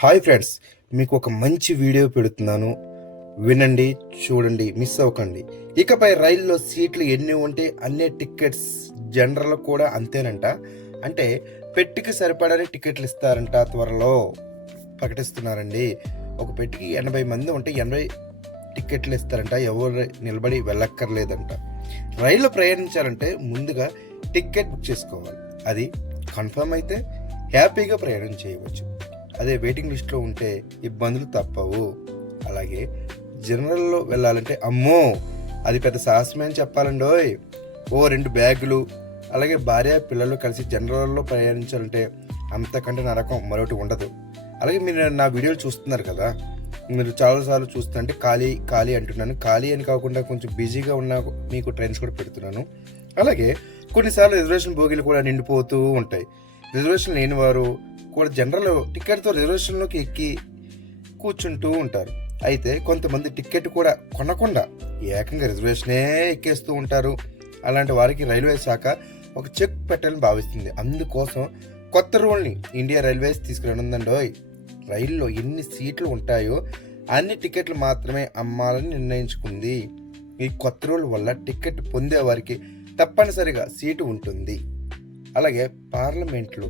Hi friends మీకు ఒక మంచి వీడియో పెడుతున్నాను. వినండి చూడండి మిస్ అవ్వకండి. ఇకపై రైల్లో సీట్లు ఎన్ని ఉంటే అన్ని టికెట్స్ జనరల్ కూడా అంతేనంట. అంటే పెట్టికి సరిపడని టికెట్లు ఇస్తారంట త్వరలో. ప్రకటిస్తున్నారండి. ఒక పెట్టికి ఎనభై మంది ఉంటే ఎనభై టికెట్లు ఇస్తారంట. ఎవరు నిలబడి వెళ్ళక్కర్లేదంట. రైల్లో ప్రయాణించాలంటే ముందుగా టికెట్ బుక్ చేసుకోవాలి. అది కన్ఫర్మ్ అయితే హ్యాపీగా ప్రయాణం చేయవచ్చు. అదే వెయిటింగ్ లిస్ట్లో ఉంటే ఇబ్బందులు తప్పవు. అలాగే జనరల్లో వెళ్ళాలంటే అమ్మో! అది పెద్ద సాహసమే అని చెప్పాలండోయ్ ఓ రెండు బ్యాగులు అలాగే భార్య పిల్లలు కలిసి జనరల్లో ప్రయాణించాలంటే అంతకంటే నరకం మరొకటి ఉండదు. అలాగే మీరు నా వీడియోలు చూస్తున్నారు కదా మీరు చాలాసార్లు చూస్తుంటే ఖాళీ ఖాళీ అంటున్నాను. ఖాళీ అని కాకుండా కొంచెం బిజీగా ఉన్న మీకు ట్రైన్స్ కూడా పెడుతున్నాను. అలాగే కొన్నిసార్లు రిజర్వేషన్ బోగీలు కూడా నిండిపోతూ ఉంటాయి. రిజర్వేషన్ లేని వారు కూడా జనరల్ టికెట్తో రిజర్వేషన్లోకి ఎక్కి కూర్చుంటూ ఉంటారు. అయితే కొంతమంది టికెట్ కూడా కొనకుండా ఏకంగా రిజర్వేషనే ఎక్కేస్తూ ఉంటారు. అలాంటి వారికి రైల్వే శాఖ ఒక చెక్ పెట్టాలని భావిస్తుంది. అందుకోసం కొత్త రూల్ని ఇండియా రైల్వేస్ తీసుకురానుందండోయ్ రైల్లో ఎన్ని సీట్లు ఉంటాయో అన్ని టికెట్లు మాత్రమే అమ్మాలని నిర్ణయించుకుంది. ఈ కొత్త రూల్ వల్ల టికెట్ పొందేవారికి తప్పనిసరిగా సీటు ఉంటుంది. అలాగే పార్లమెంట్లో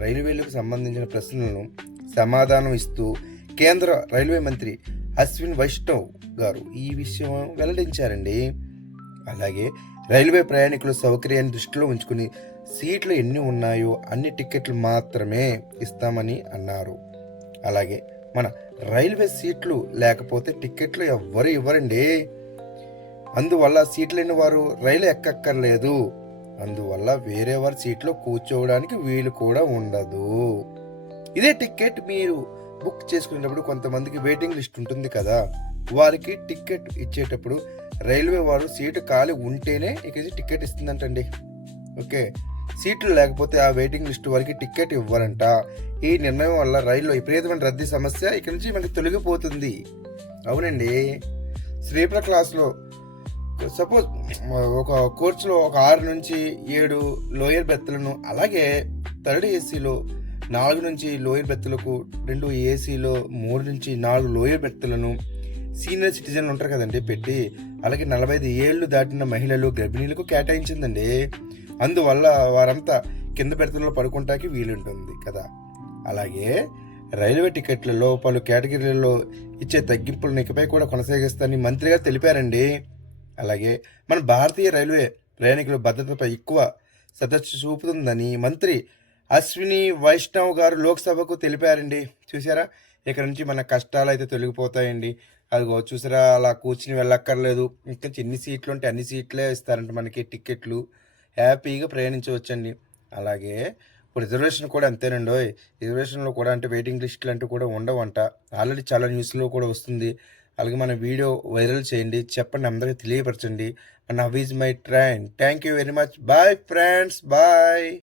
రైల్వేలకు సంబంధించిన ప్రశ్నలను సమాధానం ఇస్తూ కేంద్ర రైల్వే మంత్రి అశ్విన్ వైష్ణవ్ గారు ఈ విషయం వెల్లడించారండి. అలాగే రైల్వే ప్రయాణికుల సౌకర్యాన్ని దృష్టిలో ఉంచుకుని సీట్లు ఎన్ని ఉన్నాయో అన్ని టికెట్లు మాత్రమే ఇస్తామని అన్నారు. అలాగే మన రైల్వే సీట్లు లేకపోతే టికెట్లు ఎవ్వరు ఇవ్వరండి. అందువల్ల సీట్లు లేని వారు రైలు ఎక్కక్కర్లేదు. అందువల్ల వేరే వారి సీట్లో కూర్చోవడానికి వీలు కూడా ఉండదు. ఇదే టికెట్ మీరు బుక్ చేసుకునేటప్పుడు కొంతమందికి వెయిటింగ్ లిస్ట్ ఉంటుంది కదా వారికి టికెట్ ఇచ్చేటప్పుడు రైల్వే వారు సీటు ఖాళీ ఉంటేనే ఇక టికెట్ ఇస్తుందంటండి. ఓకే సీట్లు లేకపోతే ఆ వెయిటింగ్ లిస్ట్ వారికి టికెట్ ఇవ్వరంట ఈ నిర్ణయం వల్ల రైల్లో విపరీతమైన రద్దీ సమస్య ఇక్కడి నుంచి మనకి తొలగిపోతుంది. అవునండి స్లీపర్ క్లాస్లో సపోజ్ ఒక కోచ్లో ఒక ఆరు నుంచి ఏడు లోయర్ బెత్తలను అలాగే థర్డ్ ఏసీలో నాలుగు నుంచి లోయర్ బెత్తలకు రెండు ఏసీలో మూడు నుంచి నాలుగు లోయర్ బెత్తలను సీనియర్ సిటిజన్లు ఉంటారు కదండి పెట్టి అలాగే నలభై ఐదు ఏళ్ళు దాటిన మహిళలు గర్భిణీలకు కేటాయించిందండి. అందువల్ల వారంతా కింద బెడతల్లో పడుకుంటాకి వీలుంటుంది కదా. అలాగే రైల్వే టికెట్లలో పలు కేటగిరీలలో ఇచ్చే తగ్గింపులను ఇకపై కూడా కొనసాగిస్తారని మంత్రి గారు తెలిపారండి. అలాగే మన భారతీయ రైల్వే ప్రయాణికుల భద్రతపై ఎక్కువ శ్రద్ధ చూపుతుందని మంత్రి అశ్విని వైష్ణవ్ గారు లోక్సభకు తెలిపారండి. చూసారా ఇక్కడ నుంచి మన కష్టాలు అయితే తొలగిపోతాయండి. అదిగో చూసారా? అలా కూర్చుని వెళ్ళక్కర్లేదు. ఇంకా ఎన్ని సీట్లు ఉంటే అన్ని సీట్లే ఇస్తారంట మనకి టికెట్లు హ్యాపీగా ప్రయాణించవచ్చండి. అలాగే ఇప్పుడు రిజర్వేషన్ కూడా అంతేనండి రిజర్వేషన్లో కూడా అంటే వెయిటింగ్ లిస్టులు అంటూ కూడా ఉండవంట. ఆల్రెడీ చాలా న్యూస్లో కూడా వస్తుంది. అలాగే మన వీడియో వైరల్ చేయండి. చెప్పండి అందరికీ తెలియపరచండి. And how is my train. Thank you very much bye friends bye